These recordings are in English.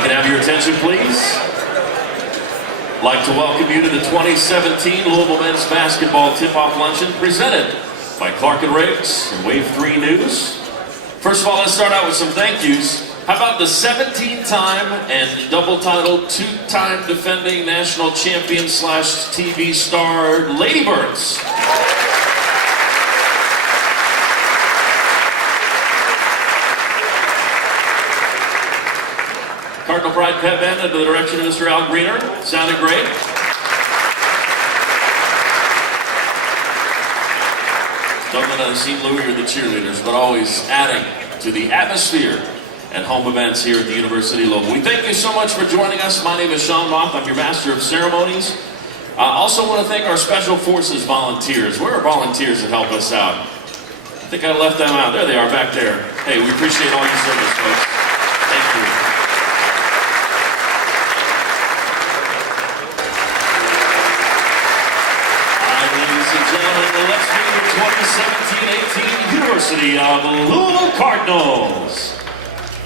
I can have your attention, please. I'd like to welcome you to the 2017 Louisville Men's Basketball Tip-Off Luncheon presented by Clark & Riggs and Wave 3 News. First of all, let's start out with some thank yous. How about the 17-time and double-titled, two-time defending national champion / TV star Ladybirds? Cardinal Pride Pep Band under the direction of Mr. Al Greener. Sounded great. Don't let St. Louis or the cheerleaders, but always adding to the atmosphere at home events here at the University of Louisville. We thank you so much for joining us. My name is Sean Moth. I'm your Master of Ceremonies. I also want to thank our Special Forces volunteers. Where are volunteers that help us out? I think I left them out. There they are back there. Hey, we appreciate all your service, folks. Thank you. Let's meet the 2017-18 University of Louisville Cardinals.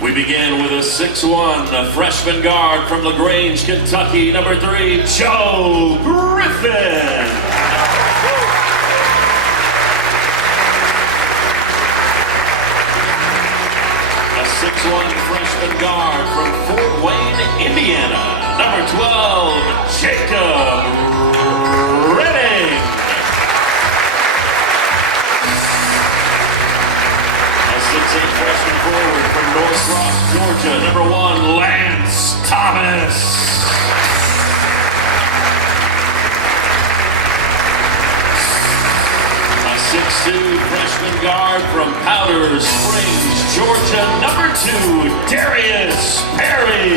We begin with a 6'1", a freshman guard from LaGrange, Kentucky, number 3, Joe Griffin. A 6'1" freshman guard from Fort Wayne, Indiana, number 12, Jacob Redding. A freshman forward from North Ross, Georgia, number 1, Lance Thomas. A 6'2" freshman guard from Powder Springs, Georgia, number 2, Darius Perry.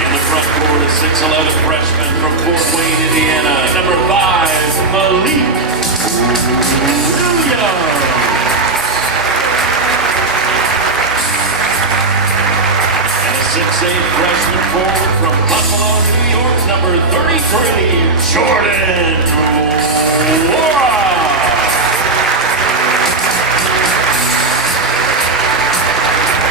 In the front court, a 6'11" freshman from Fort Wayne, Indiana, number 5, Malik Williams. And a 6'8" freshman forward from Buffalo, New York, number 33, Jordan Wara.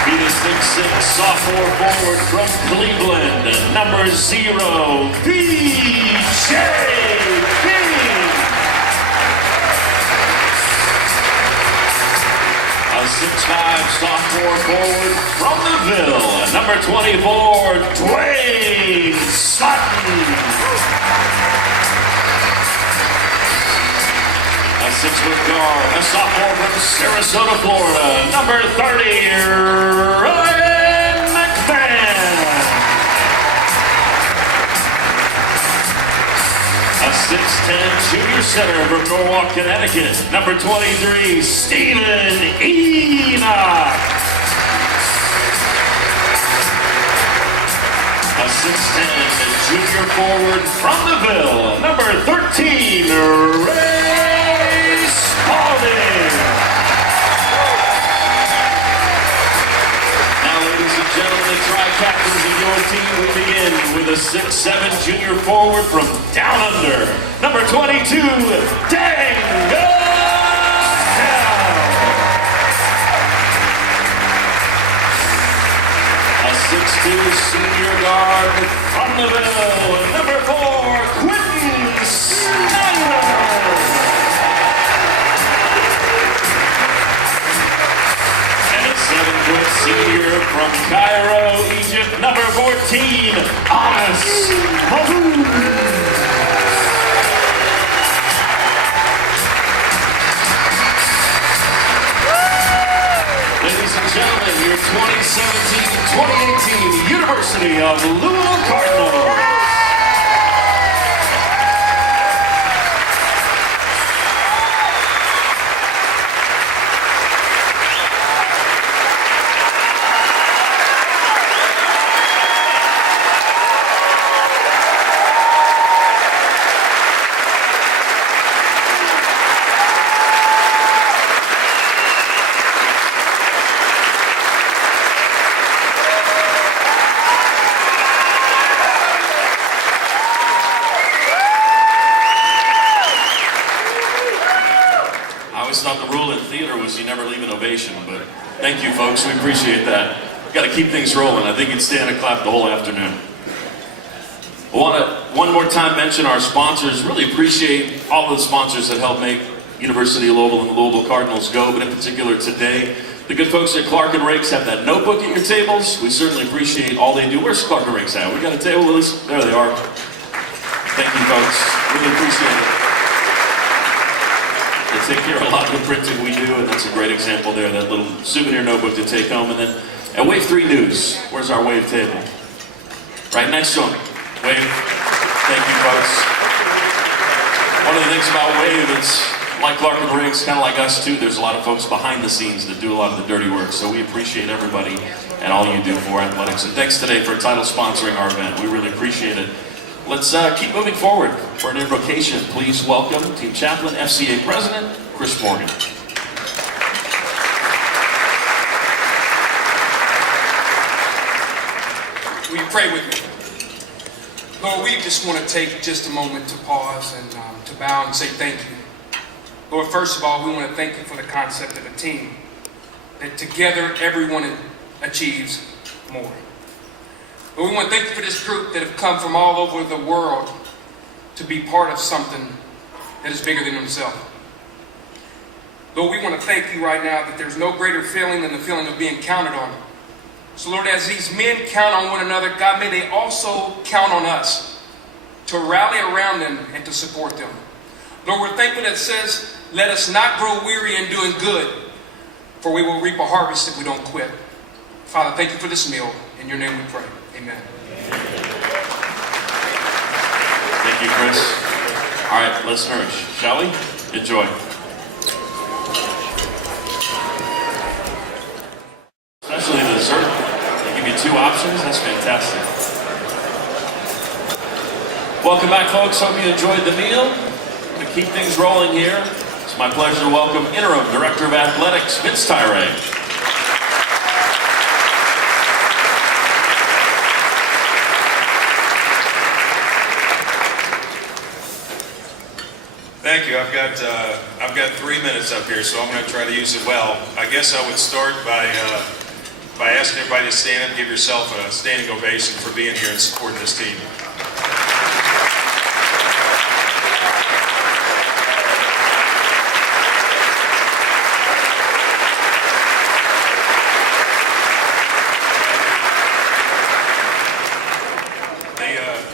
Be the 6'6" sophomore forward from Cleveland, number 0, B.J. King. A 6'5" sophomore forward from the Ville, number 24, Dwayne Sutton. A 6-foot guard, a sophomore from Sarasota, Florida, number 30, Ryan McMahon. A 6'10" junior center from Norwalk, Connecticut, number 23, Stephen Enoch. A 6'10" junior forward from the Ville, number 13, Ray Spalding. Now, ladies and gentlemen, the tri-captains of your team, we begin with a 6'7" junior forward from Down Under, number 22, Danga Hell. A 6'2" senior guard from the Ville, number 4, Quentin Snyder. And a 7-foot senior from Cairo, Egypt, number 14, Anas Mahmoud. Ladies and gentlemen, your 2017-2018 University of Louisville Cardinals. always thought the rule in theater was you never leave an ovation, but thank you, folks. We appreciate that. We've got to keep things rolling. I think you'd stand and clap the whole afternoon. I want to one more time mention our sponsors. Really appreciate all the sponsors that help make University of Louisville and the Louisville Cardinals go, but in particular today, the good folks at Clark & Rakes have that notebook at your tables. We certainly appreciate all they do. Where's Clark & Rakes at? We got a table with us? There they are. Thank you, folks. Really appreciate it. They take care of a lot of the printing we do, and that's a great example there, that little souvenir notebook to take home. And then at Wave 3 News, where's our Wave table? Right next to them. Wave. Thank you, folks. One of the things about Wave, it's like Clark & Rakes, kind of like us too, there's a lot of folks behind the scenes that do a lot of the dirty work. So we appreciate everybody and all you do for athletics. And thanks today for title sponsoring our event. We really appreciate it. Let's keep moving forward. For an invocation, please welcome Team Chaplain, FCA President, Chris Morgan. Will you pray with me? Lord, we just want to take just a moment to pause and to bow and say thank you. Lord, first of all, we want to thank you for the concept of a team, that together everyone achieves more. But we want to thank you for this group that have come from all over the world to be part of something that is bigger than themselves. Lord, we want to thank you right now that there's no greater feeling than the feeling of being counted on. So Lord, as these men count on one another, God, may they also count on us to rally around them and to support them. Lord, we're thankful that it says, let us not grow weary in doing good, for we will reap a harvest if we don't quit. Father, thank you for this meal. In your name we pray. Amen. Thank you, Chris. All right, let's nourish, shall we? Enjoy. Especially the dessert. They give you two options. That's fantastic. Welcome back, folks. Hope you enjoyed the meal. To keep things rolling here, it's my pleasure to welcome Interim Director of Athletics, Vince Tyree. Thank you. I've got 3 minutes up here, so I'm going to try to use it well. I guess I would start by asking everybody to stand up and give yourself a standing ovation for being here and supporting this team.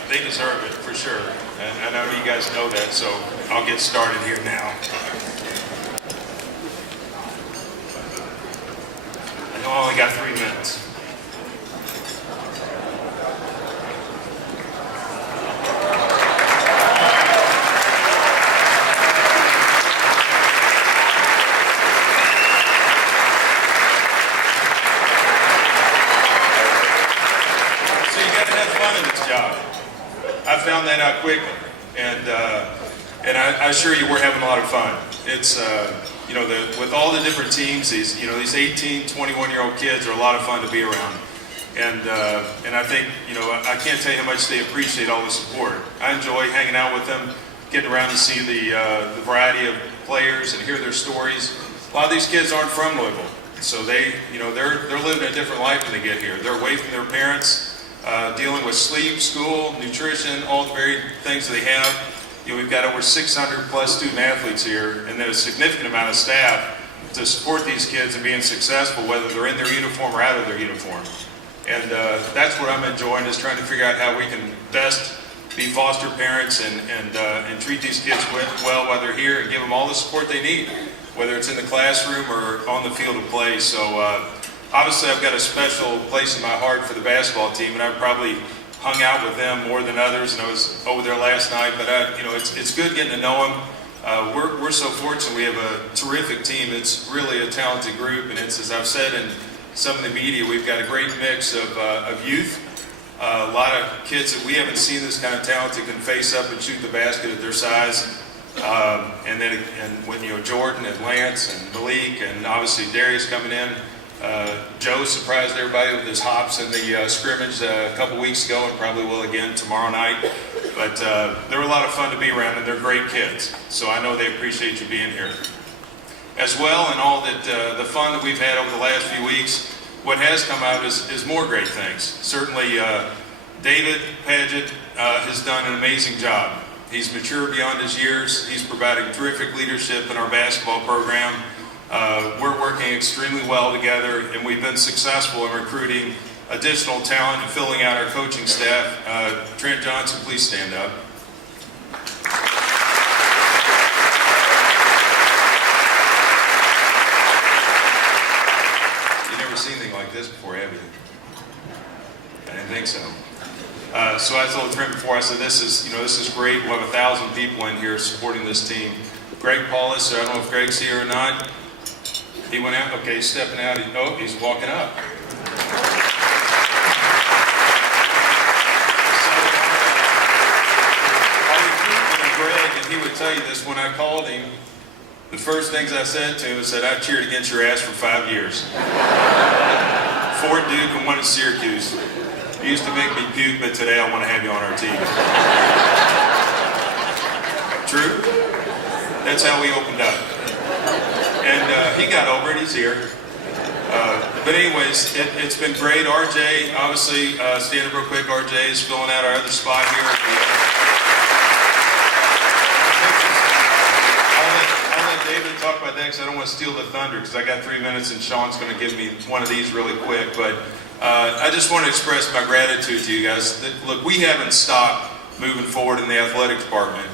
They deserve it, for sure. And I know you guys know that, so I'll get started here now. I know I only got 3 minutes. So you got to have fun in this job. I found that out quickly, and I assure you we're having a lot of fun. It's with all the different teams, these 18, 21-year-old kids are a lot of fun to be around, and I think I can't tell you how much they appreciate all the support. I enjoy hanging out with them, getting around to see the variety of players and hear their stories. A lot of these kids aren't from Louisville, so they're living a different life when they get here. They're away from their parents. Dealing with sleep, school, nutrition, all the varied things that they have. We've got over 600 plus student athletes here, and then a significant amount of staff to support these kids in being successful, whether they're in their uniform or out of their uniform. And that's what I'm enjoying, is trying to figure out how we can best be foster parents and treat these kids well while they're here, and give them all the support they need, whether it's in the classroom or on the field of play. So obviously, I've got a special place in my heart for the basketball team, and I've probably hung out with them more than others, and I was over there last night. But it's good getting to know them. We're so fortunate. We have a terrific team. It's really a talented group, and it's, as I've said in some of the media, we've got a great mix of youth. A lot of kids that we haven't seen this kind of talent that can face up and shoot the basket at their size. And when Jordan and Lance and Malik and obviously Darius coming in. Joe surprised everybody with his hops in the scrimmage a couple weeks ago, and probably will again tomorrow night. But they're a lot of fun to be around, and they're great kids. So I know they appreciate you being here. as well, and all that the fun that we've had over the last few weeks. What has come out is more great things. Certainly, David Paget has done an amazing job. He's mature beyond his years. He's providing terrific leadership in our basketball program. We're working extremely well together, and we've been successful in recruiting additional talent and filling out our coaching staff. Trent Johnson, please stand up. You've never seen anything like this before, have you? I didn't think so. So I told Trent before, I said, this is great. We'll have 1,000 people in here supporting this team. Greg Paulus, I don't know if Greg's here or not. He went out, okay, he's stepping out. He's walking up. Greg, and he would tell you this, when I called him, the first things I said to him was that I cheered against your ass for 5 years. 4 at Duke and 1 at Syracuse. You used to make me puke, but today I want to have you on our team. True? That's how we opened up. And he got over it, he's here. But anyways, it's been great. RJ, obviously, stand up real quick, RJ is filling out our other spot here. I'll let David talk about that because I don't want to steal the thunder because I got 3 minutes and Sean's going to give me one of these really quick. But I just want to express my gratitude to you guys. Look, we haven't stopped moving forward in the athletic department.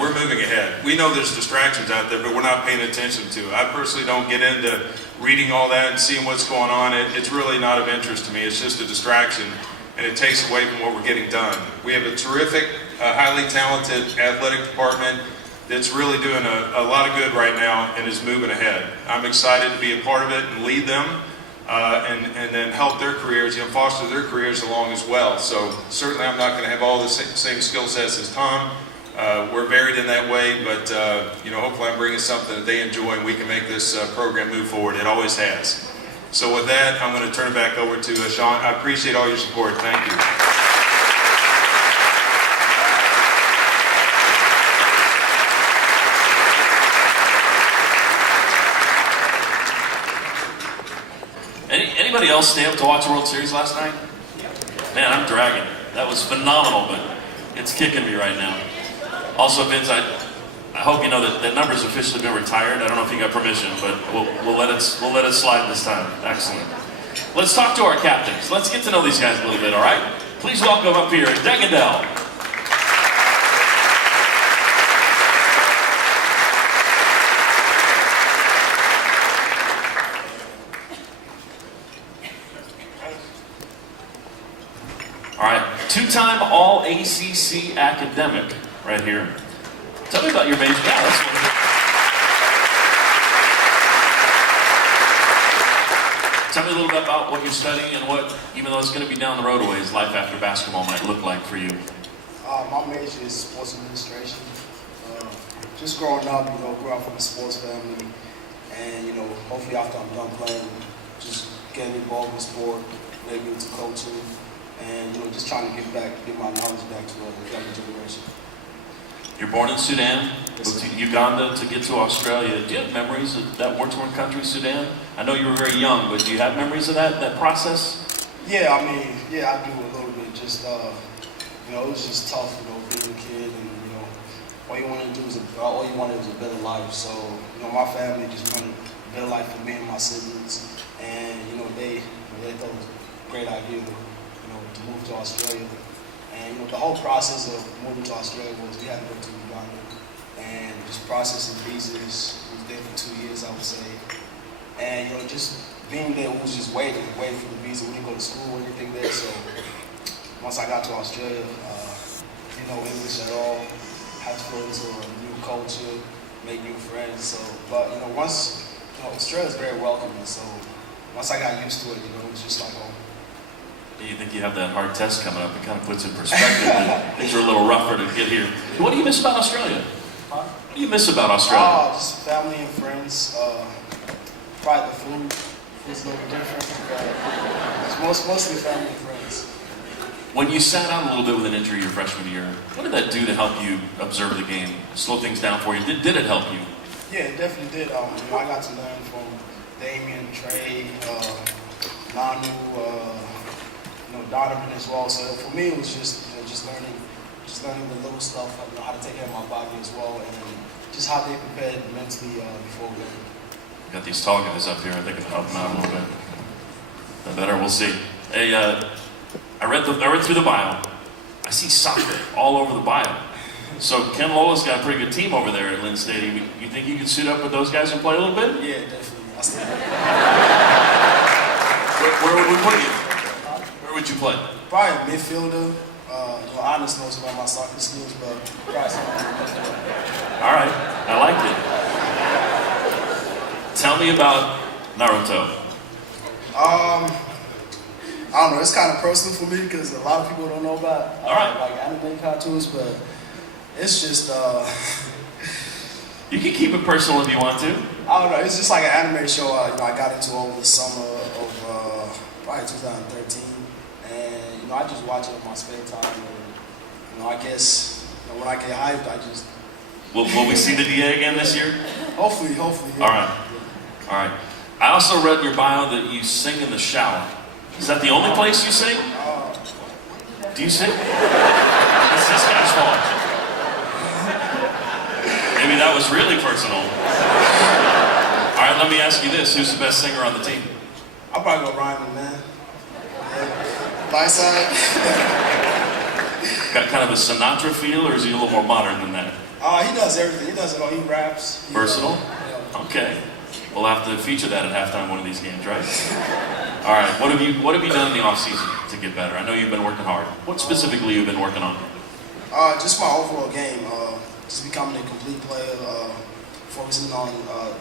We're moving ahead. We know there's distractions out there, but we're not paying attention to it. I personally don't get into reading all that and seeing what's going on. It's really not of interest to me. It's just a distraction, and it takes away from what we're getting done. We have a terrific, highly talented athletic department that's really doing a lot of good right now and is moving ahead. I'm excited to be a part of it and lead them. And then help their careers, foster their careers along as well. So certainly I'm not going to have all the same skill sets as Tom. We're varied in that way, but hopefully I'm bringing something that they enjoy and we can make this program move forward. It always has. So with that, I'm going to turn it back over to Sean. I appreciate all your support. Thank you. Anybody else stay up to watch the World Series last night? Man, I'm dragging. That was phenomenal, but it's kicking me right now. Also, Vince, I hope you know that number's officially been retired. I don't know if you got permission, but we'll let it slide this time. Excellent. Let's talk to our captains. Let's get to know these guys a little bit, all right? Please welcome up here, Degadell. Two-time All-ACC academic right here. Tell me about your major. Yeah, that's one. Tell me a little bit about what you're studying and what, even though it's going to be down the road a ways, life after basketball might look like for you. My major is sports administration. Just growing up, grew up from a sports family, and hopefully after I'm done playing, just getting involved in sport, maybe into coaching. And just trying to give my knowledge back to the younger generation. You're born in Sudan, moved to Uganda to get to Australia. Do you have memories of that war-torn country, Sudan? I know you were very young, but do you have memories of that process? Yeah, I do a little bit. Just it was just tough, being a kid, and all you wanted was a better life. So my family just wanted a better life for me and my siblings, and they thought it was a great idea to move to Australia. And the whole process of moving to Australia was we had to go to Uganda and just processing visas. We was there for 2 years, I would say. And just being there, we was just waiting for the visa. We didn't go to school or anything there. So once I got to Australia, didn't know English at all. Had to go into a new culture, make new friends. So, but once Australia is very welcoming. So once I got used to it, it was just like home. You think you have that hard test coming up? It kind of puts in perspective that things are a little rougher to get here. What do you miss about Australia? Huh? What do you miss about Australia? Just family and friends. Probably the food. Food's a little different. It's mostly family and friends. When you sat out a little bit with an injury your freshman year, what did that do to help you observe the game, slow things down for you? Did it help you? Yeah, it definitely did. You know, I got to learn from Damian, Trey, Nanu, you know, Donovan as well. So for me, it was just, you know, just learning the little stuff, you know, how to take care of my body as well, and just how they prepared mentally before game. Got these tall guys up here. I think I'll help them out a little bit. The better, we'll see. Hey, I read through the bio. I see soccer all over the bio. So Ken Lola's got a pretty good team over there at Lynn Stadium. You think you could suit up with those guys and play a little bit? Yeah, definitely. I still Where would we put you? Where would you play? probably a midfielder. You know, Honest knows about my soccer skills, but probably something like that. All right, I liked it. Tell me about Naruto. I don't know. It's kind of personal for me because a lot of people don't know about All right. like anime cartoons, but it's just You can keep it personal if you want to. I don't know. It's just like an anime show. You know, I got into over the summer of probably 2013, and you know, I just watch it in my spare time. And, you know, I guess you know, when I get hyped, I just Will we see the DA again this year? hopefully. Yeah. All right. All right. I also read in your bio that you sing in the shower. Is that the only place you sing? Do you sing? It's this guy's fault. Maybe that was really personal. All right, let me ask you this. Who's the best singer on the team? I'll probably go Ryman, man. Yeah. My side. Got kind of a Sinatra feel, or is he a little more modern than that? He does everything. He does it all. He raps. Versatile? Yeah. Okay. We'll have to feature that at halftime one of these games, right? All right. What have you done in the off season to get better? I know you've been working hard. What specifically you've been working on? Just my overall game. Just becoming a complete player. Focusing on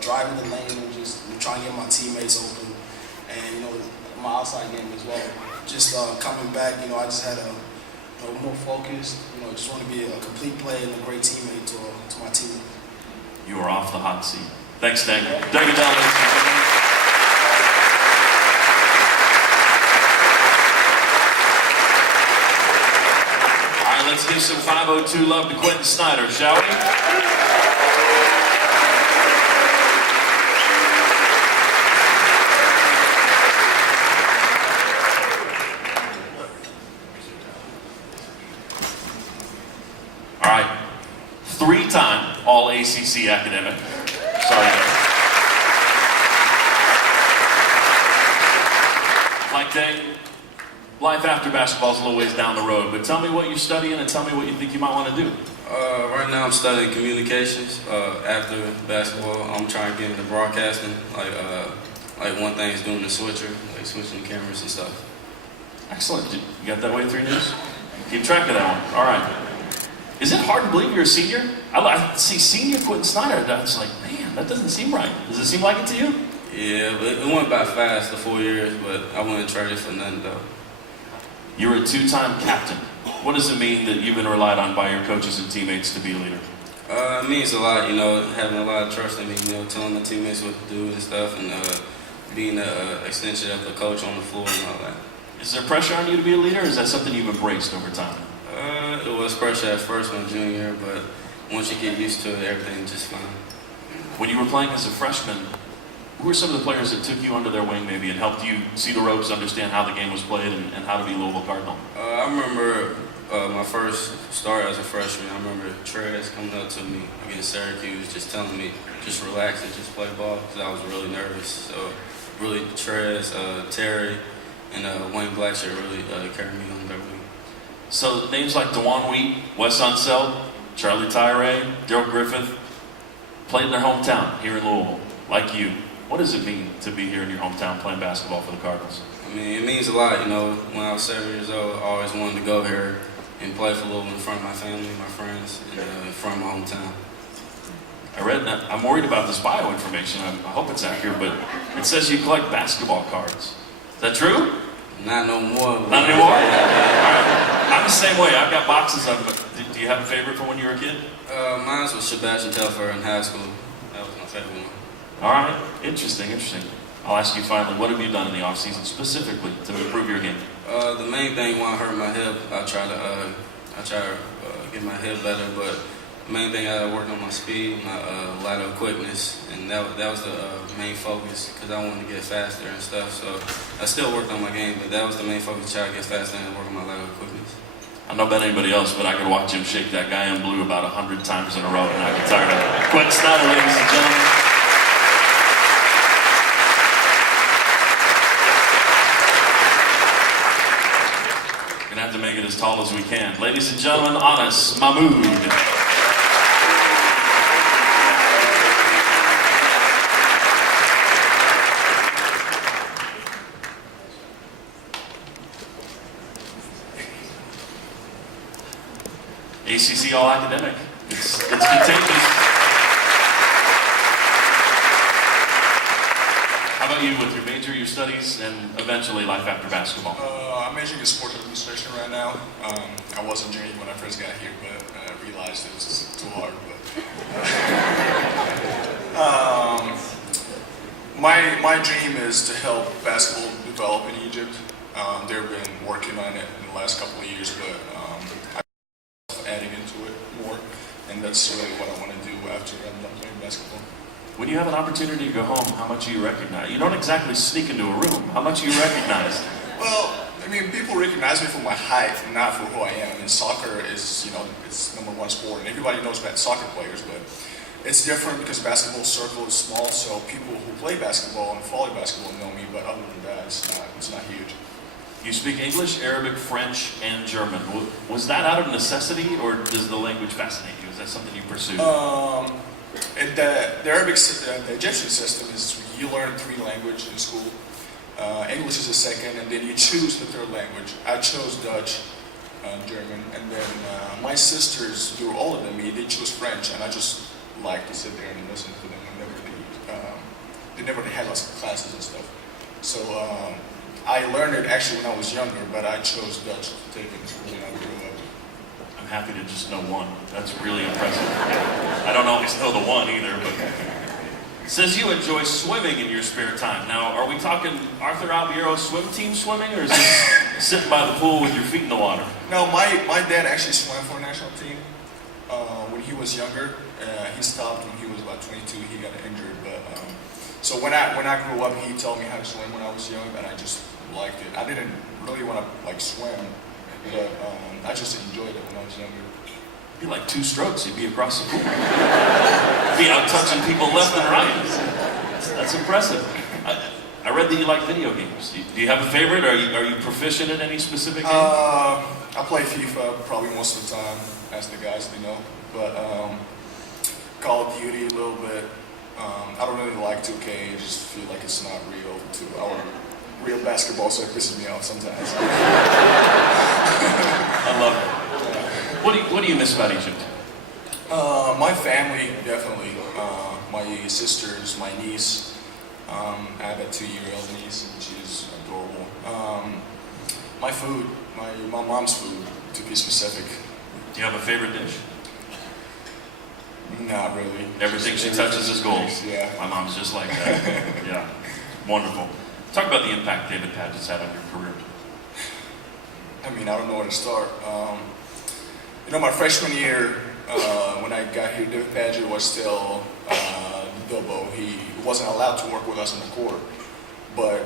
driving the lane and just trying to get my teammates open, and you know my outside game as well. Just coming back, you know, I just had a more focused. You know, just want to be a complete player and a great teammate to my team. You are off the hot seat. Thanks, Dan. David Dell. All right, let's give some 502 love to Quentin Snyder, shall we? All right, three-time All-ACC academic. Sorry. Like Dang, life after basketball is a little ways down the road, but tell me what you're studying and tell me what you think you might want to do. Right now I'm studying communications. After basketball, I'm trying to get into broadcasting. Like one thing is doing the switcher, like switching the cameras and stuff. Excellent. You got that way through news? Keep track of that one. All right. Is it hard to believe you're a senior? I see senior Quentin Snyder. It's like, man, that doesn't seem right. Does it seem like it to you? Yeah, but it went by fast, the 4 years, but I wouldn't trade it for nothing though. You're a two-time captain. What does it mean that you've been relied on by your coaches and teammates to be a leader? It means a lot, you know, having a lot of trust in me, you know, telling the teammates what to do and stuff, and being an extension of the coach on the floor and all that. Is there pressure on you to be a leader, or is that something you've embraced over time? It was pressure at first my junior year, but once you get used to it, everything's just fine. When you were playing as a freshman, who were some of the players that took you under their wing maybe and helped you see the ropes, understand how the game was played and how to be a Louisville Cardinal? I remember my first start as a freshman. I remember Trez coming up to me against Syracuse, just telling me, just relax and just play ball, because I was really nervous. So really Trez, Terry, and Wayne Blackshear really carried me on their wing. So names like DeJuan Wheat, Wes Unseld, Charlie Tyree, Daryl Griffith played in their hometown here in Louisville, like you. What does it mean to be here in your hometown playing basketball for the Cardinals? I mean, it means a lot, you know. When I was 7 years old, I always wanted to go here and play for Louisville in front of my family, my friends, and in front of my hometown. I read that. I'm worried about this bio information. I hope it's accurate, but it says you collect basketball cards. Is that true? Not no more. Not anymore? All right. I'm the same way. I've got boxes of them. Do you have a favorite from when you were a kid? Mine was Sebastian Telfair in high school. That was my favorite one. All right. Interesting. I'll ask you finally, what have you done in the offseason specifically to improve your game? The main thing when I hurt my hip, I try to get my hip better, but main thing I worked on my speed, my lateral quickness, and that was the main focus because I wanted to get faster and stuff. So I still worked on my game, but that was the main focus: try to get faster and work on my lateral quickness. I don't know about anybody else, but I could watch him shake that guy in blue about 100 times in a row and not get tired of it. Quentin Snyder, ladies and gentlemen. We're gonna have to make it as tall as we can. Ladies and gentlemen, Anas Mahmoud. ACC All Academic. It's contagious. How about you with your major, your studies, and eventually life after basketball? I'm majoring in sports administration right now. I wasn't journeying when I first got here, but I realized it was just too hard. But my dream is to help basketball develop in Egypt. They've been working on it in the last couple of years, but adding into it more, and that's really what I want to do after I'm done playing basketball. When you have an opportunity to go home, how much do you recognize? You don't exactly sneak into a room. How much do you recognize? Well, I mean, people recognize me for my height, not for who I am. I mean, soccer is, it's #1 sport, and everybody knows about soccer players, but it's different because basketball circle is small, so people who play basketball and follow basketball know me, but other than that, it's not huge. You speak English, Arabic, French, and German. Was that out of necessity, or does the language fascinate you? Is that something you pursued? The Arabic, the Egyptian system is you learn 3 languages in school. English is the second, and then you choose the 3rd language. I chose Dutch, German, and then my sisters, who were older than me, they chose French, and I just like to sit there and listen to them. They never had lots of classes and stuff. So I learned it actually when I was younger, but I chose Dutch to take in school when I grew up. I'm happy to just know one. That's really impressive. I don't always know the one either, but it says you enjoy swimming in your spare time. Now, are we talking Arthur Albiero swim team swimming, or is this sitting by the pool with your feet in the water? No, my dad actually swam for a national team when he was younger. He stopped when he was about 22. He got injured, but so when I grew up, he taught me how to swim when I was young, and I just liked it. I didn't really want to swim, but I just enjoyed it when I was younger. It'd be like 2 strokes, you'd be across the pool. Be out touching people left and right. That's impressive. I read that you like video games. Do you have a favorite? Are you proficient in any specific game? I play FIFA probably most of the time, as the guys know, but Call of Duty a little bit. I don't really like 2K. I just feel like it's not real to our real basketball, so it pisses me off sometimes. I love it. What do you miss about Egypt? My family, definitely. My sisters, my niece. I have a 2-year-old niece, and she's adorable. My food, my mom's food, to be specific. Do you have a favorite dish? Not really. Everything she touches is gold. Yeah. My mom's just like that. Yeah. Wonderful. Talk about the impact David Padgett's had on your career. I mean, I don't know where to start. My freshman year, when I got here, David Padgett was still Bilbo. He wasn't allowed to work with us on the court. But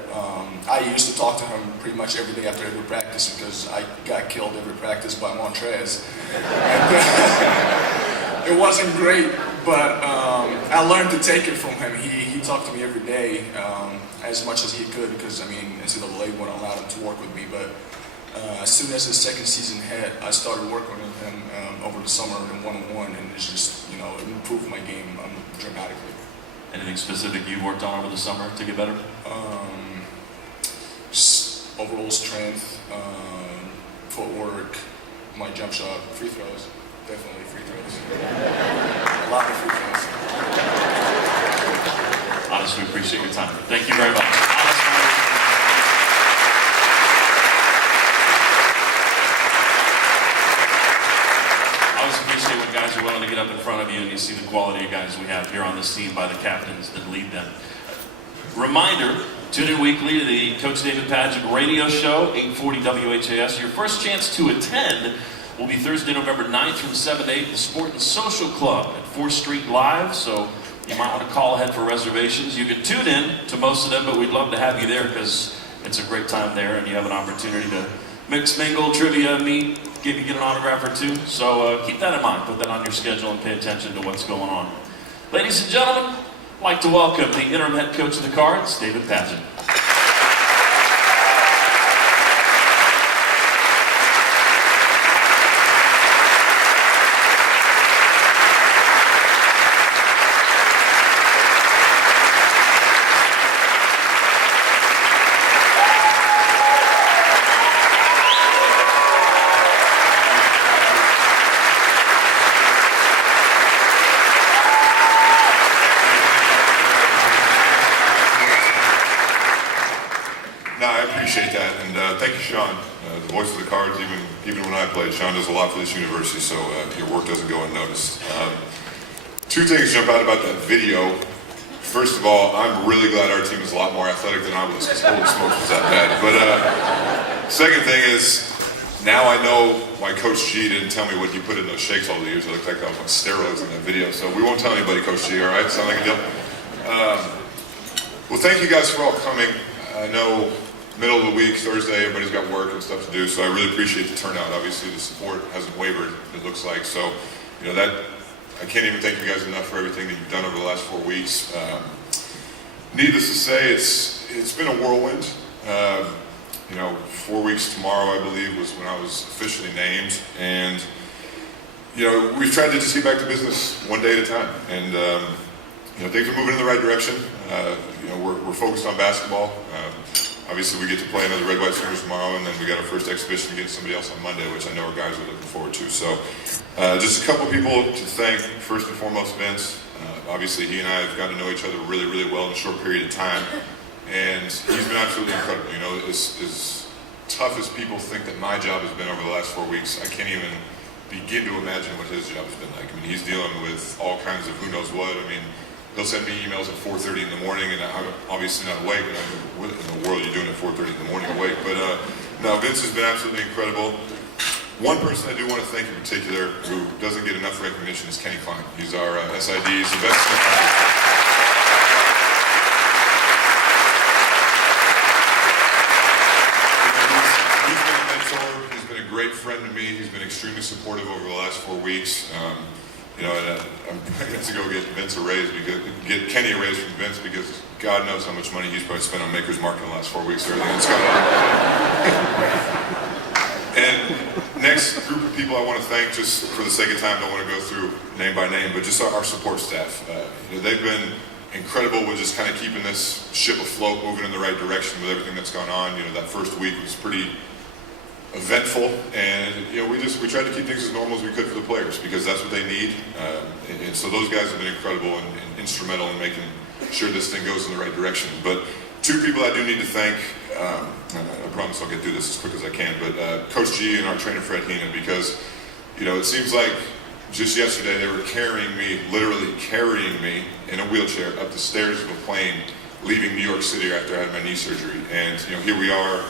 I used to talk to him pretty much every day after every practice because I got killed every practice by Montrez. It wasn't great, but I learned to take it from him. He talked to me every day as much as he could because, NCAA wouldn't allow him to work with me. But as soon as the second season hit, I started working with him over the summer in one-on-one, and it's just, it improved my game dramatically. Anything specific you worked on over the summer to get better? Just overall strength, footwork, my jump shot, free throws. Definitely free throws. A lot of free throws. Honestly, we appreciate your time. Thank you very much. I always appreciate when guys are willing to get up in front of you and you see the quality of guys we have here on this team by the captains that lead them. Reminder, tune in weekly to the Coach David Padgett radio show, 840 WHAS. Your first chance to attend will be Thursday, November 9th from 7 to 8 at the Sport and Social Club at 4th Street Live. So you might want to call ahead for reservations. You can tune in to most of them, but we'd love to have you there because it's a great time there and you have an opportunity to mix, mingle, trivia, meet, get an autograph or two. So keep that in mind. Put that on your schedule and pay attention to what's going on. Ladies and gentlemen, I'd like to welcome the interim head coach of the Cards, David Paget. Appreciate that, and thank you, Sean, the voice of the Cards. Even when I played, Sean does a lot for this university, so your work doesn't go unnoticed. Two things jump out about that video. First of all, I'm really glad our team is a lot more athletic than I was, because holy smokes was that bad. But second thing is, now I know why Coach G didn't tell me what he put in those shakes all the years. It looked like I was on steroids in that video, so we won't tell anybody, Coach G, all right? Sound like a deal? Well, thank you guys for all coming. I know middle of the week, Thursday, everybody's got work and stuff to do, so I really appreciate the turnout. Obviously, the support hasn't wavered, it looks like. So, that I can't even thank you guys enough for everything that you've done over the last 4 weeks. Needless to say, it's been a whirlwind. 4 weeks tomorrow, I believe, was when I was officially named, and we've tried to just get back to business one day at a time, and things are moving in the right direction. We're focused on basketball. Obviously, we get to play another Red White scrimmage tomorrow, and then we got our first exhibition against somebody else on Monday, which I know our guys are looking forward to. So, just a couple people to thank. First and foremost, Vince. Obviously, he and I have gotten to know each other really, really well in a short period of time, and he's been absolutely incredible. As tough as people think that my job has been over the last 4 weeks, I can't even begin to imagine what his job has been like. He's dealing with all kinds of who knows what. He'll send me emails at 4:30 in the morning, and I'm obviously not awake. And what in the world are you doing at 4:30 in the morning awake? But no, Vince has been absolutely incredible. One person I do want to thank in particular, who doesn't get enough recognition, is Kenny Klein. He's our SID. He's the best. He's been a mentor. He's been a great friend to me. He's been extremely supportive over the last 4 weeks. And I'm going to go get Vince a raise, get Kenny a raise from Vince, because God knows how much money he's probably spent on Maker's Mark in the last 4 weeks or everything that's going on. And next group of people I want to thank, just for the sake of time, don't want to go through name by name, but just our support staff. They've been incredible with just kind of keeping this ship afloat, moving in the right direction with everything that's gone on. That first week was pretty eventful, and we tried to keep things as normal as we could for the players, because that's what they need. And so those guys have been incredible and instrumental in making sure this thing goes in the right direction. But two people I do need to thank. I promise I'll get through this as quick as I can. But Coach G and our trainer Fred Heenan, because it seems like just yesterday they were literally carrying me in a wheelchair up the stairs of a plane, leaving New York City after I had my knee surgery. And here we are.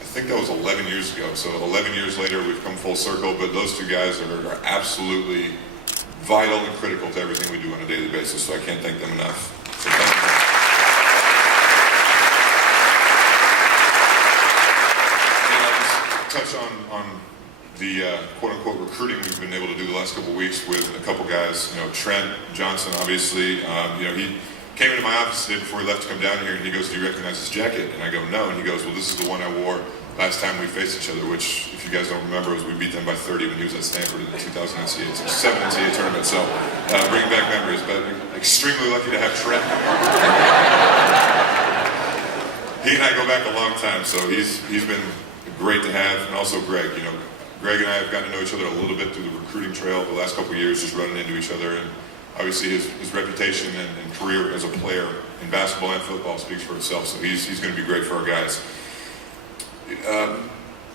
I think that was 11 years ago, so 11 years later we've come full circle, but those two guys are absolutely vital and critical to everything we do on a daily basis, so I can't thank them enough. So thank you. And I'll just touch on the quote-unquote recruiting we've been able to do the last couple of weeks with a couple guys. Trent Johnson, obviously, he came into my office today before he left to come down here, and he goes, "Do you recognize this jacket?" And I go, "No." And he goes, "Well, this is the one I wore last time we faced each other," which, if you guys don't remember, was we beat them by 30 when he was at Stanford in the 2000 NCAA, 7 NCAA tournament. So, bringing back memories, but extremely lucky to have Trent. He and I go back a long time, so he's been great to have, and also Greg. Greg and I have gotten to know each other a little bit through the recruiting trail the last couple of years, just running into each other, and obviously his reputation and career as a player in basketball and football speaks for itself, so he's going to be great for our guys.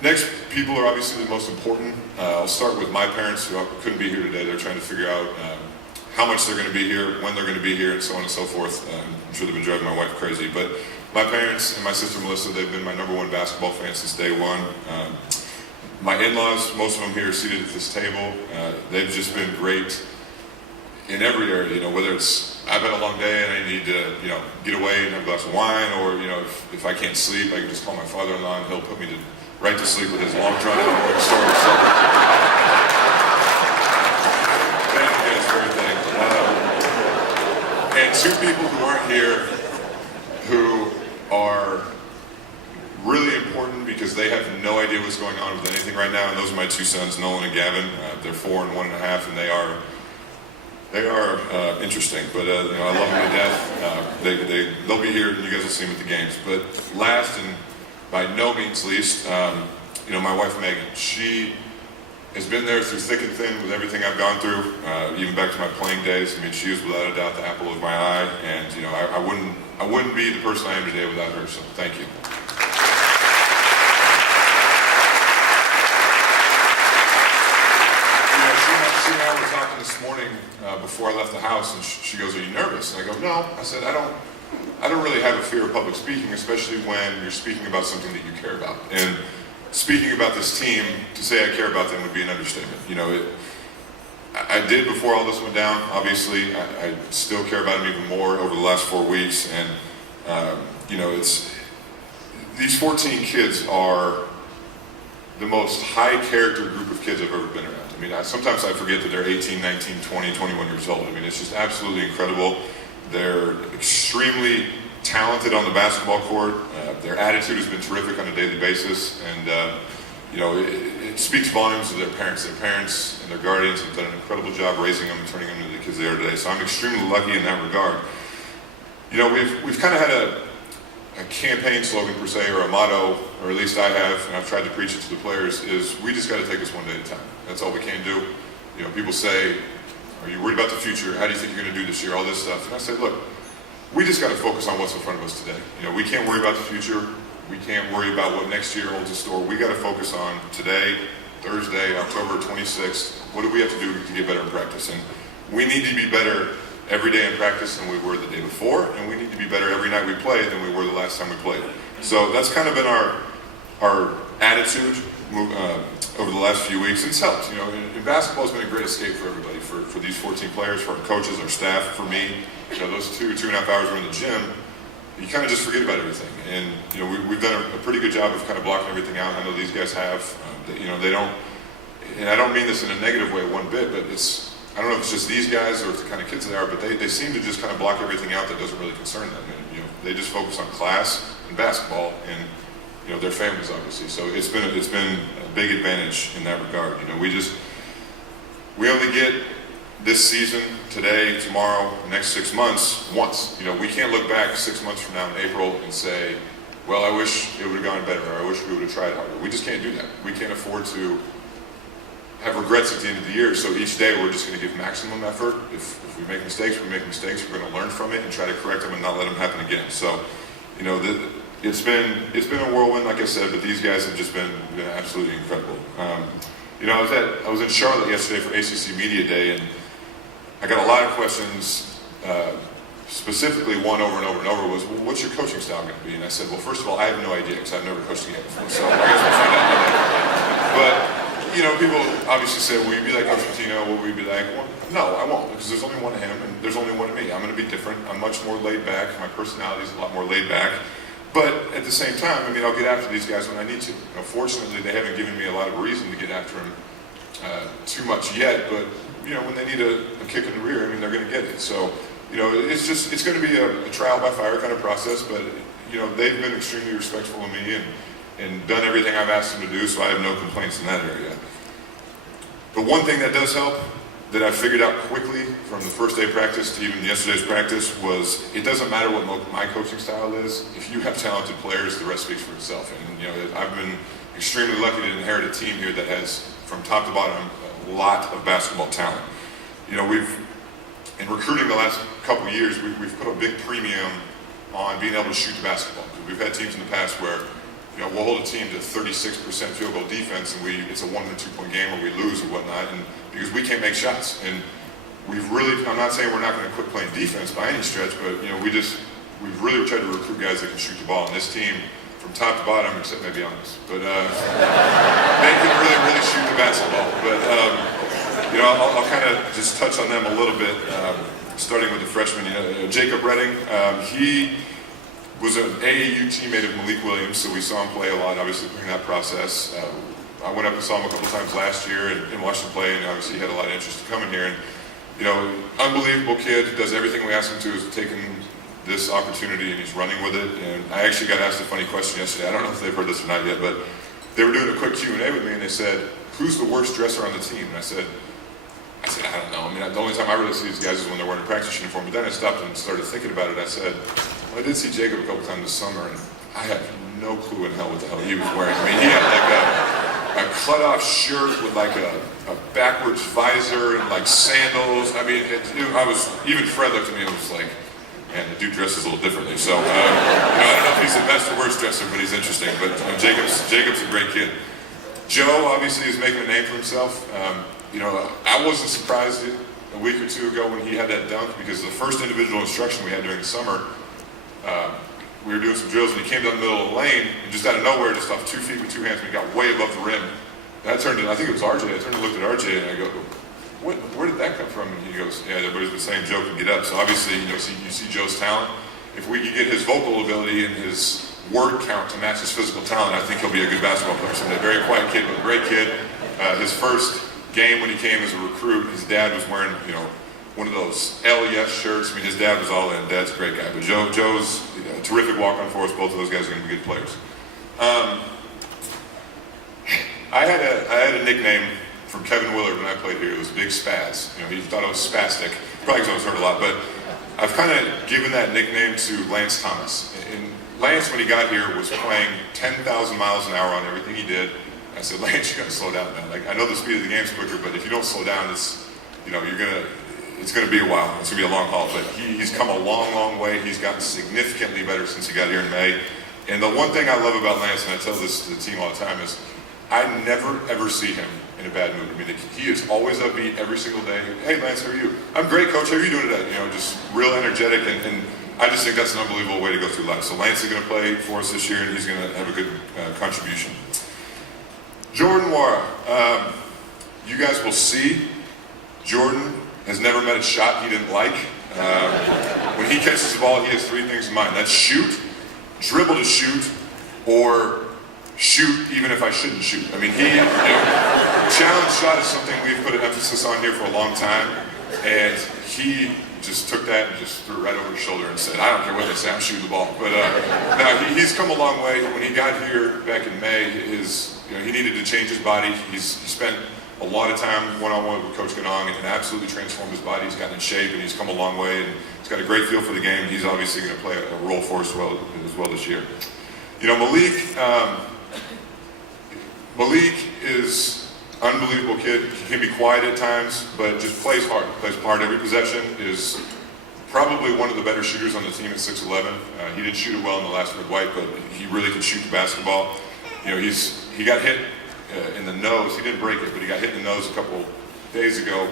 Next people are obviously the most important. I'll start with my parents, who couldn't be here today. They're trying to figure out how much they're going to be here, when they're going to be here, and so on and so forth. I'm sure they've been driving my wife crazy, but my parents and my sister Melissa, they've been my #1 basketball fan since day one. My in-laws, most of them here are seated at this table. They've just been great in every area, whether it's I've had a long day and I need to, get away and have a glass of wine, or, if I can't sleep, I can just call my father-in-law and he'll put me right to sleep with his long drawn-out story. So, thank you guys for everything. And two people who aren't here who are really important because they have no idea what's going on with anything right now, and those are my two sons, Nolan and Gavin. They're 4 and 1.5, and they are interesting, but I love them to death. They'll be here, and you guys will see them at the games. But last, and by no means least, my wife Megan. She has been there through thick and thin with everything I've gone through, even back to my playing days. I mean, she is without a doubt the apple of my eye, and I wouldn't be the person I am today without her. So thank you. She and I were talking this morning before I left the house, and she goes, "Are you nervous?" And I go, "No." I said, I don't really have a fear of public speaking, especially when you're speaking about something that you care about. And speaking about this team, to say I care about them would be an understatement. I did before all this went down. Obviously, I still care about them even more over the last 4 weeks. And these 14 kids are the most high character group of kids I've ever been around. I mean, sometimes I forget that they're 18, 19, 20, 21 years old. I mean, it's just absolutely incredible. They're extremely talented on the basketball court. Their attitude has been terrific on a daily basis. And, it speaks volumes to their parents. Their parents and their guardians have done an incredible job raising them and turning them into the kids they are today. So I'm extremely lucky in that regard. We've kind of had a campaign slogan per se, or a motto, or at least I have, and I've tried to preach it to the players, is we just got to take this one day at a time. That's all we can do. People say, "Are you worried about the future? How do you think you're going to do this year?" All this stuff. And I say, look, we just got to focus on what's in front of us today. We can't worry about the future. We can't worry about what next year holds in store. We got to focus on today, Thursday, October 26th. What do we have to do to get better in practice? And we need to be better every day in practice than we were the day before, and we need to be better every night we play than we were the last time we played. So that's kind of been our attitude over the last few weeks. It's helped. And basketball has been a great escape for everybody, for these 14 players, for our coaches, our staff, for me. Those 2.5 hours we're in the gym, you kind of just forget about everything. And we've done a pretty good job of kind of blocking everything out. I know these guys have. They don't, and I don't mean this in a negative way one bit, but I don't know if it's just these guys or it's the kind of kids they are, but they seem to just kind of block everything out that doesn't really concern them. And they just focus on class and basketball and their families, obviously. So it's been a big advantage in that regard. We only get this season, today, tomorrow, the next 6 months, once. We can't look back 6 months from now in April and say, well, I wish it would have gone better, or I wish we would have tried harder. We just can't do that. We can't afford to have regrets at the end of the year. So each day we're just going to give maximum effort. If we make mistakes, we make mistakes. We're going to learn from it and try to correct them and not let them happen again. So, it's been a whirlwind, like I said, but these guys have just been absolutely incredible. I was in Charlotte yesterday for ACC Media Day, and I got a lot of questions. Specifically, one over and over and over was, well, what's your coaching style going to be? And I said, well, first of all, I have no idea because I've never coached a game before. So I guess we'll find out later. But people obviously say, will you be like Coach Pitino? Will we be like, well, no, I won't, because there's only one of him and there's only one of me. I'm going to be different. I'm much more laid back. My personality is a lot more laid back. But at the same time, I'll get after these guys when I need to. Fortunately, they haven't given me a lot of reason to get after them too much yet. But when they need a kick in the rear, they're going to get it. So it's going to be a trial by fire kind of process. But they've been extremely respectful of me and done everything I've asked them to do. So I have no complaints in that area. But one thing that does help, that I figured out quickly from the first day practice to even yesterday's practice, was it doesn't matter what my coaching style is. If you have talented players, the rest speaks for itself. And I've been extremely lucky to inherit a team here that has, from top to bottom, a lot of basketball talent. We've, in recruiting the last couple of years, we've put a big premium on being able to shoot the basketball. We've had teams in the past where we'll hold a team to 36% field goal defense, and it's a 1 or 2 point game, or we lose or whatnot, and because we can't make shots. And I'm not saying we're not going to quit playing defense by any stretch, but we've really tried to recruit guys that can shoot the ball. And this team, from top to bottom, except maybe honest. But they can really shoot the basketball. But I'll kind of just touch on them a little bit, starting with the freshman. Jacob Redding, he was an AAU teammate of Malik Williams, so we saw him play a lot, obviously, during that process. I went up and saw him a couple times last year and watched him play, and obviously he had a lot of interest in coming here. And unbelievable kid, does everything we ask him to, is taking this opportunity and he's running with it. And I actually got asked a funny question yesterday. I don't know if they've heard this or not yet, but they were doing a quick Q&A with me and they said, "Who's the worst dresser on the team?" And I said, I don't know. I mean, the only time I really see these guys is when they're wearing a practice uniform. But then I stopped and started thinking about it. I said, well, I did see Jacob a couple times this summer, and I had no clue in hell what the hell he was wearing. I mean, he had like a cut-off shirt with like a backwards visor and like sandals. I mean, even Fred looked at me and was like, man, the dude dresses a little differently. So, I don't know if he's the best or worst dresser, but he's interesting. But Jacob's a great kid. Joe obviously is making a name for himself. I wasn't surprised a week or two ago when he had that dunk, because the first individual instruction we had during the summer, we were doing some drills and he came down the middle of the lane and just out of nowhere, just off 2 feet with 2 hands, and he got way above the rim. And I think it was RJ. I turned and looked at RJ and I go, where did that come from? And he goes, yeah, everybody's been saying Joe can get up. So obviously, you see Joe's talent. If we could get his vocal ability and his word count to match his physical talent, I think he'll be a good basketball player. So a very quiet kid, but a great kid. His first game when he came as a recruit, his dad was wearing, one of those LES shirts. I mean, his dad was all in. Dad's a great guy. But Joe's a terrific walk-on for us. Both of those guys are going to be good players. I had a nickname from Kevin Willard when I played here. It was Big Spaz. He thought I was spastic. Probably because I was hurt a lot. But I've kind of given that nickname to Lance Thomas. And Lance, when he got here, was playing 10,000 miles an hour on everything he did. I said, Lance, you got to slow down, man. Like, I know the speed of the game's quicker, but if you don't slow down, it's going to be a while. It's going to be a long haul. But he's come a long way. He's gotten significantly better since he got here in May. And the one thing I love about Lance, and I tell this to the team all the time, is I never, ever see him in a bad mood. I mean, he is always upbeat every single day. Hey, Lance, how are you? I'm great, Coach. How are you doing today? Just real energetic. And I just think that's an unbelievable way to go through life. So Lance is going to play for us this year, and he's going to have a good contribution. Jordan Wara, you guys will see. Jordan has never met a shot he didn't like. When he catches the ball, he has 3 things in mind. That's shoot, dribble to shoot, or shoot even if I shouldn't shoot. I mean, challenge shot is something we've put an emphasis on here for a long time, and he just took that and just threw it right over his shoulder and said, I don't care what they say, I'm shooting the ball. But now he's come a long way. When he got here back in May, he needed to change his body. He spent a lot of time one-on-one with Coach Ganong and absolutely transformed his body. He's gotten in shape and he's come a long way, and he's got a great feel for the game. He's obviously going to play a role for us as well this year. Malik is an unbelievable kid. He can be quiet at times, but just plays hard. Plays hard every possession. Is probably one of the better shooters on the team at 6'11". He didn't shoot it well in the last red-white, but he really can shoot the basketball. He got hit in the nose. He didn't break it, but he got hit in the nose a couple days ago,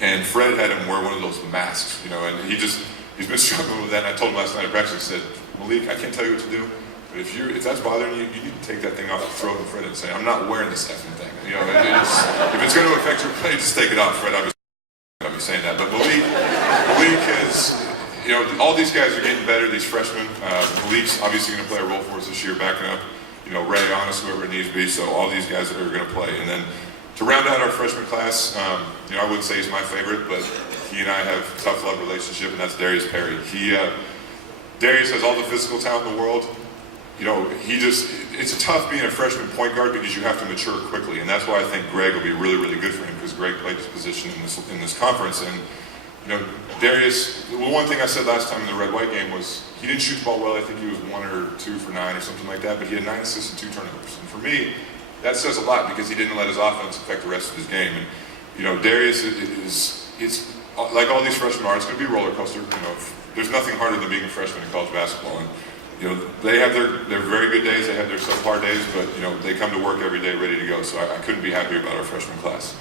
and Fred had him wear one of those masks, and he's been struggling with that. And I told him last night at practice, I said, Malik, I can't tell you what to do, but if that's bothering you, you need to take that thing off, throw it in Fred, and say, I'm not wearing this effing thing. If it's going to affect your play, just take it off, Fred. I'll be saying that, but Malik is, all these guys are getting better. These freshmen. Malik's obviously going to play a role for us this year, backing up. Ray, honest, whoever it needs to be. So all these guys are going to play. And then to round out our freshman class, I wouldn't say he's my favorite, but he and I have a tough love relationship, and that's Darius Perry. Darius has all the physical talent in the world. It's tough being a freshman point guard because you have to mature quickly, and that's why I think Greg will be really, really good for him, because Greg played this position in this conference. And Darius, the one thing I said last time in the red-white game was he didn't shoot the ball well. I think he was 1 or 2 for 9 or something like that, but he had 9 assists and 2 turnovers. And for me, that says a lot because he didn't let his offense affect the rest of his game. And Darius it's like all these freshmen are. It's going to be a roller coaster. There's nothing harder than being a freshman in college basketball. And they have their very good days. They have their subpar days, but they come to work every day ready to go. So I couldn't be happier about our freshman class.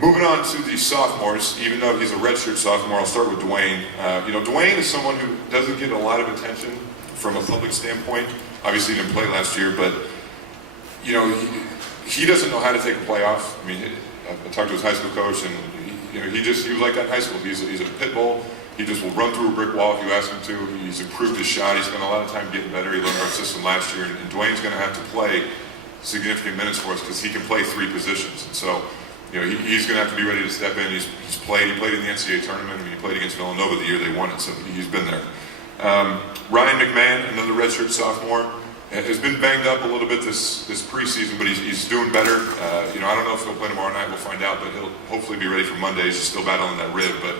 Moving on to the sophomores, even though he's a redshirt sophomore, I'll start with Dwayne. Dwayne is someone who doesn't get a lot of attention from a public standpoint. Obviously, he didn't play last year, but you know, he doesn't know how to take a play off. I mean, I talked to his high school coach, and he was like that in high school. He's a pit bull. He just will run through a brick wall if you ask him to. He's improved his shot. He spent a lot of time getting better. He learned our system last year, and Dwayne's going to have to play significant minutes for us because he can play 3 positions. And so, he's going to have to be ready to step in. He played in the NCAA tournament. I mean, he played against Villanova the year they won it, so he's been there. Ryan McMahon, another redshirt sophomore, has been banged up a little bit this preseason, but he's doing better. I don't know if he'll play tomorrow night. We'll find out, but he'll hopefully be ready for Monday. He's still battling that rib, but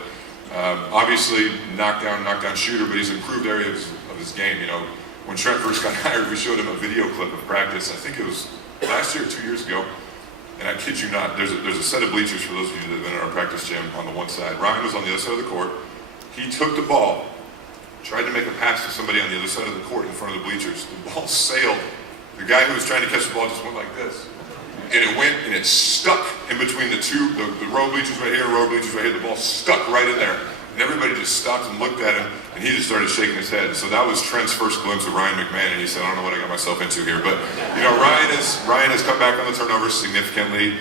obviously knockdown shooter, but he's improved areas of his game. When Trent first got hired, we showed him a video clip of practice. I think it was last year or 2 years ago, and I kid you not, there's a set of bleachers for those of you that have been in our practice gym on the one side. Ryan was on the other side of the court. He took the ball, tried to make a pass to somebody on the other side of the court in front of the bleachers. The ball sailed. The guy who was trying to catch the ball just went like this. And it went and it stuck in between the row bleachers right here, row bleachers right here. The ball stuck right in there. And everybody just stopped and looked at him, and he just started shaking his head. So that was Trent's first glimpse of Ryan McMahon, and he said, I don't know what I got myself into here. But, Ryan has come back on the turnovers significantly,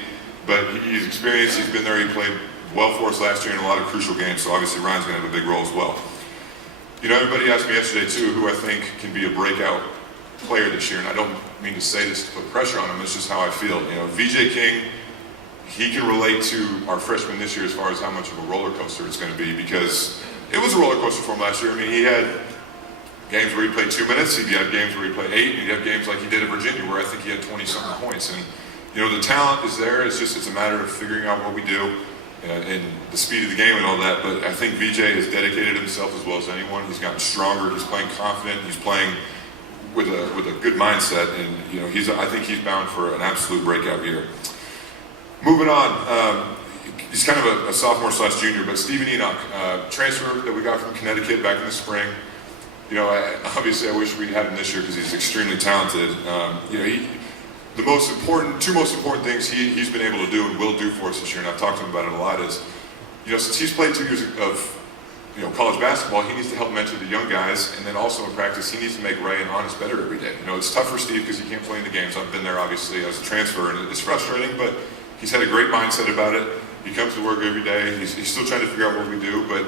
but he's experienced. He's been there. He played well for us last year in a lot of crucial games, so obviously Ryan's going to have a big role as well. Everybody asked me yesterday, too, who I think can be a breakout player this year, and I don't mean to say this to put pressure on him. It's just how I feel. VJ King, he can relate to our freshman this year as far as how much of a roller coaster it's going to be, because it was a roller coaster for him last year. I mean, he had games where he played 2 minutes, he'd have games where he played 8, and he'd have games like he did at Virginia where I think he had 20-something points. And, the talent is there. It's a matter of figuring out what we do and the speed of the game and all that. But I think VJ has dedicated himself as well as anyone. He's gotten stronger. He's playing confident. He's playing with a good mindset, and I think he's bound for an absolute breakout year. Moving on, he's kind of a sophomore / junior, but Stephen Enoch, transfer that we got from Connecticut back in the spring. Obviously I wish we had him this year because he's extremely talented. The two most important things he's been able to do and will do for us this year, and I've talked to him about it a lot, is since he's played 2 years of college basketball, he needs to help mentor the young guys, and then also in practice, he needs to make Ray and Honest better every day. It's tough for Steve because he can't play in the games. I've been there, obviously, as a transfer, and it's frustrating, but he's had a great mindset about it. He comes to work every day. He's still trying to figure out what we do, but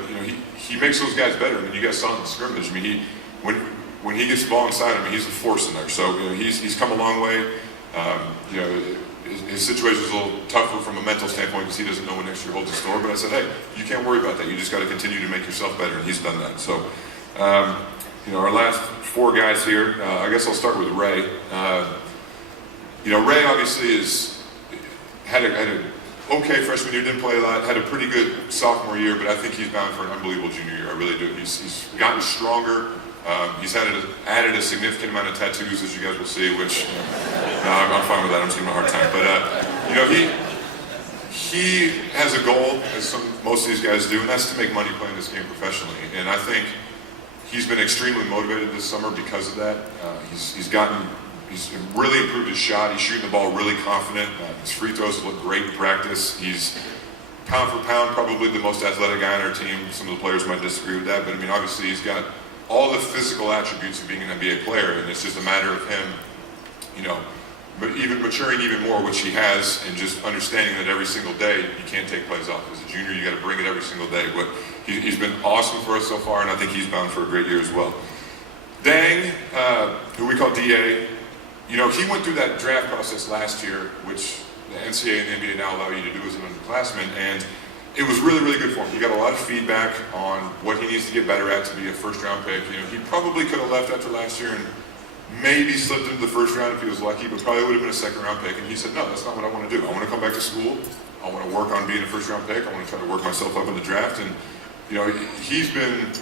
he makes those guys better. I mean, you guys saw him in the scrimmage. I mean, when he gets the ball inside him, he's a force in there. So he's come a long way. His situation is a little tougher from a mental standpoint because he doesn't know when next year holds in store. But I said, hey, you can't worry about that. You just got to continue to make yourself better, and he's done that. So, our last 4 guys here. I guess I'll start with Ray. Ray obviously had an okay freshman year, didn't play a lot, had a pretty good sophomore year, but I think he's bound for an unbelievable junior year. I really do. He's gotten stronger. He's added a significant amount of tattoos, as you guys will see, which I'm fine with that. I'm just giving him a hard time. But he has a goal, as most of these guys do, and that's to make money playing this game professionally. And I think he's been extremely motivated this summer because of that. He's really improved his shot. He's shooting the ball really confident. His free throws look great in practice. He's pound for pound probably the most athletic guy on our team. Some of the players might disagree with that, but obviously he's got all the physical attributes of being an NBA player, and it's just a matter of him, but even maturing even more, which he has, and just understanding that every single day you can't take plays off. As a junior, you got to bring it every single day. But he's been awesome for us so far, and I think he's bound for a great year as well. Dang, who we call DA, he went through that draft process last year, which the NCAA and the NBA now allow you to do as an underclassman, and it was really, really good for him. He got a lot of feedback on what he needs to get better at to be a first-round pick. He probably could have left after last year and maybe slipped into the first round if he was lucky, but probably would have been a second-round pick. And he said, no, that's not what I want to do. I want to come back to school. I want to work on being a first-round pick. I want to try to work myself up in the draft. And, he's been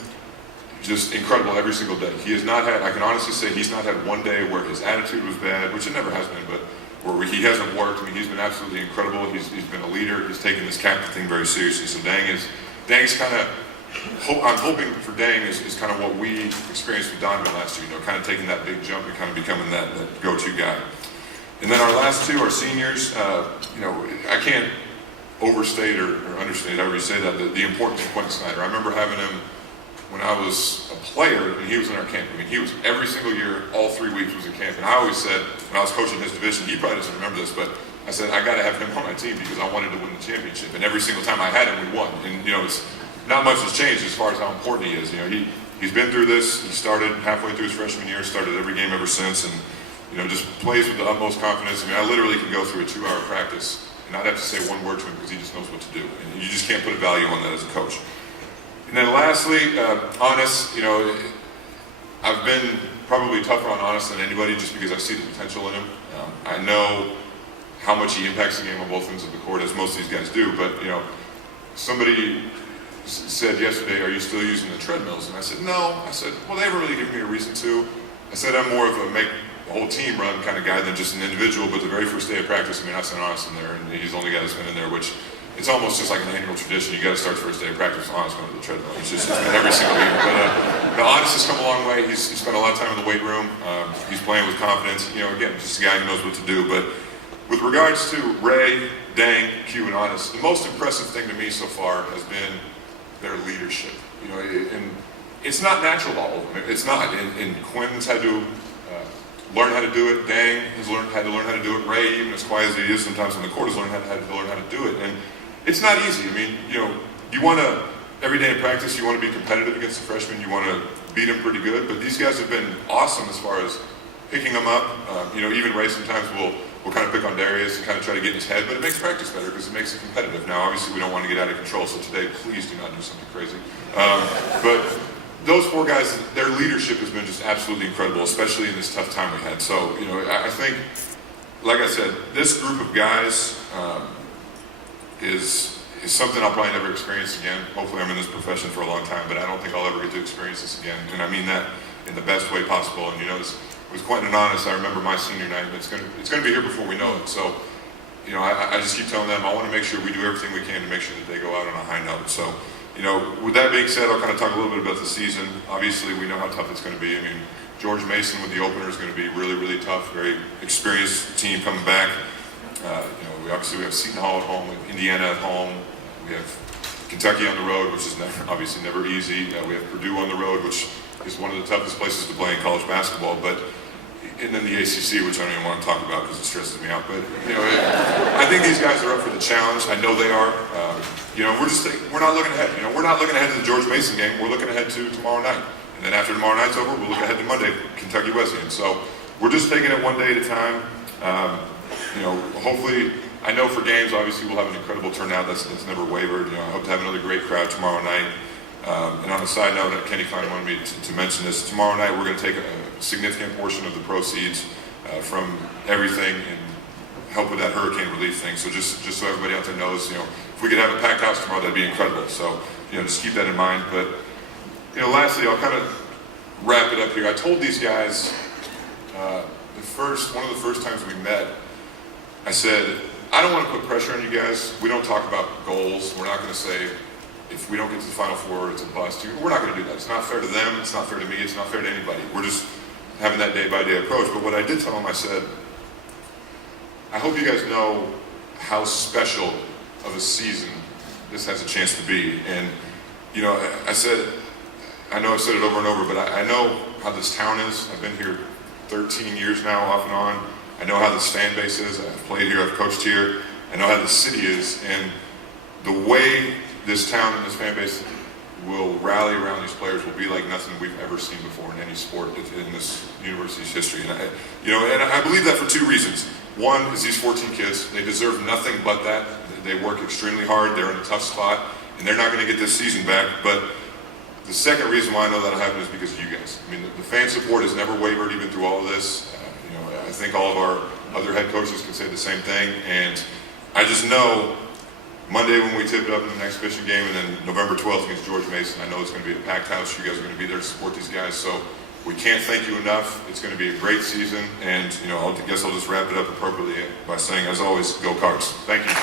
just incredible every single day. He has not had, I can honestly say, he's not had one day where his attitude was bad, which it never has been, but where he hasn't worked. He's been absolutely incredible. He's been a leader. He's taken this captain thing very seriously. So Dang's kind of, I'm hoping for Dang is kind of what we experienced with Donovan last year, kind of taking that big jump and kind of becoming that go-to guy. And then our last 2 are seniors. I can't overstate or understate, however you say that, the importance of Quentin Snyder. I remember having him when I was a player, and he was in our camp. I mean, he was every single year, all 3 weeks was in camp. And I always said, when I was coaching his division, he probably doesn't remember this, but I said, I got to have him on my team because I wanted to win the championship. And every single time I had him, we won. And, you know, it's not much has changed as far as how important he is. You know, he's been through this. He started halfway through his freshman year, started every game ever since, and, you know, just plays with the utmost confidence. I mean, I literally can go through a 2-hour practice and not have to say one word to him because he just knows what to do. And you just can't put a value on that as a coach. And then lastly, Honest, you know, I've been probably tougher on Honest than anybody just because I see the potential in him. I know how much he impacts the game on both ends of the court, as most of these guys do, but, you know, somebody said yesterday, are you still using the treadmills? And I said, no. I said, well, they haven't really given me a reason to. I said, I'm more of a make the whole team run kind of guy than just an individual, but the very first day of practice, I mean, I sent Honest in there, and he's the only guy that's been in there, which it's almost just like an annual tradition. You got to start first day of practice with Honest going to the treadmill. It's been every single year. But Honest has come a long way. He's spent a lot of time in the weight room. He's playing with confidence. You know, again, just a guy who knows what to do. But with regards to Ray, Dang, Q, and Honest, the most impressive thing to me so far has been their leadership. You know, and it's not natural to all of them. It's not. And Quinn's had to learn how to do it. Dang has had to learn how to do it. Ray, even as quiet as he is sometimes on the court, has learned how to do it. And it's not easy. I mean, you know, you want to, every day in practice, you want to be competitive against the freshmen. You want to beat them pretty good. But these guys have been awesome as far as picking them up. You know, even Ray sometimes will kind of pick on Darius and kind of try to get in his head, but it makes practice better because it makes it competitive. Now, obviously, we don't want to get out of control, so today, please do not do something crazy. But those 4 guys, their leadership has been just absolutely incredible, especially in this tough time we had. So, you know, I think, like I said, this group of guys is something I'll probably never experience again. Hopefully I'm in this profession for a long time, but I don't think I'll ever get to experience this again. And I mean that in the best way possible. And, you know, with Quentin and Honest, I remember my senior night, and it's going to be here before we know it. So, you know, I just keep telling them I want to make sure we do everything we can to make sure that they go out on a high note. So, you know, with that being said, I'll kind of talk a little bit about the season. Obviously, we know how tough it's going to be. I mean, George Mason with the opener is going to be really, really tough. Very experienced team coming back. You know, we have Seton Hall at home, with Indiana at home. We have Kentucky on the road, which is obviously never easy. We have Purdue on the road, which is one of the toughest places to play in college basketball. And then the ACC, which I don't even want to talk about because it stresses me out. But, you know, I think these guys are up for the challenge. I know they are. You know, we're not looking ahead. You know, we're not looking ahead to the George Mason game. We're looking ahead to tomorrow night. And then after tomorrow night's over, we'll look ahead to Monday, Kentucky Wesleyan. So we're just taking it one day at a time. You know, hopefully, I know for games, obviously, we'll have an incredible turnout. That's never wavered. You know, I hope to have another great crowd tomorrow night. And on a side note, Kenny Klein wanted me to mention this. Tomorrow night, we're going to take a significant portion of the proceeds from everything and help with that hurricane relief thing. So just so everybody out there knows, you know, if we could have a packed house tomorrow, that'd be incredible. So, you know, just keep that in mind. But, you know, lastly, I'll kind of wrap it up here. I told these guys one of the first times we met, I said, I don't want to put pressure on you guys. We don't talk about goals. We're not going to say, if we don't get to the Final Four, it's a bust. We're not going to do that. It's not fair to them. It's not fair to me. It's not fair to anybody. We're just having that day-by-day approach. But what I did tell them, I said, I hope you guys know how special of a season this has a chance to be. And, you know, I said, I know I've said it over and over, but I know how this town is. I've been here 13 years now, off and on. I know how this fan base is. I've played here. I've coached here. I know how the city is. And the way this town and this fan base will rally around these players will be like nothing we've ever seen before in any sport in this university's history. And I believe that for 2 reasons. One is these 14 kids, they deserve nothing but that. They work extremely hard. They're in a tough spot, and they're not going to get this season back. But the second reason why I know that'll happen is because of you guys. I mean, the fan support has never wavered even through all of this. You know, I think all of our other head coaches can say the same thing. And I just know Monday when we tip it up in the next exhibition game, and then November 12th against George Mason, I know it's going to be a packed house. You guys are going to be there to support these guys. So we can't thank you enough. It's going to be a great season. And, you know, I guess I'll just wrap it up appropriately by saying, as always, go Cards. Thank you.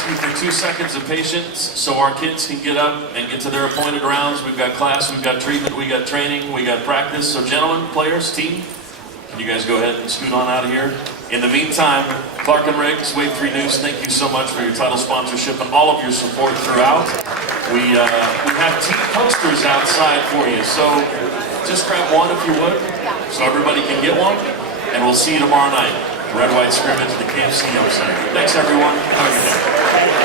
ask you for 2 seconds of patience so our kids can get up and get to their appointed rounds. We've got class, we've got treatment, we got training, we got practice. So gentlemen, players, team, can you guys go ahead and scoot on out of here? In the meantime, Clark and Riggs, Wave 3 News, thank you so much for your title sponsorship and all of your support throughout. We have team posters outside for you, so just grab one if you would, so everybody can get one, and we'll see you tomorrow night. Red White Scrimmage at the KFC Young Center. Thanks everyone. Have a good day.